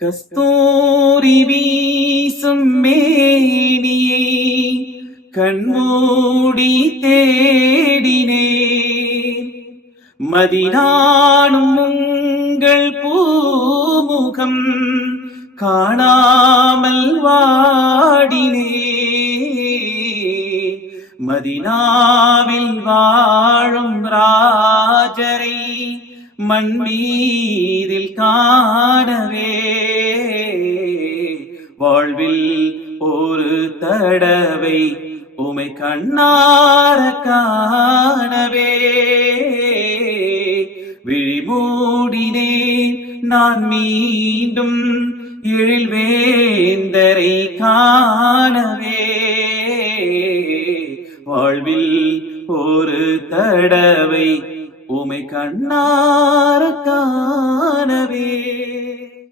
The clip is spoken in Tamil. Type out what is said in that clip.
கஸ்தூரி வீசும் மேனியை கண்மூடி தேடினேன். மதினானும் உங்கள் பூமுகம் காணாமல் வாடினேன். மதினாவில் வாழும் ராஜரை மண்மீதில் காணவே வாழ்வில் ஒரு தடவை உமை கண்ணார காணவே விழிமூடினேன் நான் மீண்டும் எழில்வேந்தரை காணவே வாழ்வில் ஒரு தடவை உமை கண்ணார காணவே.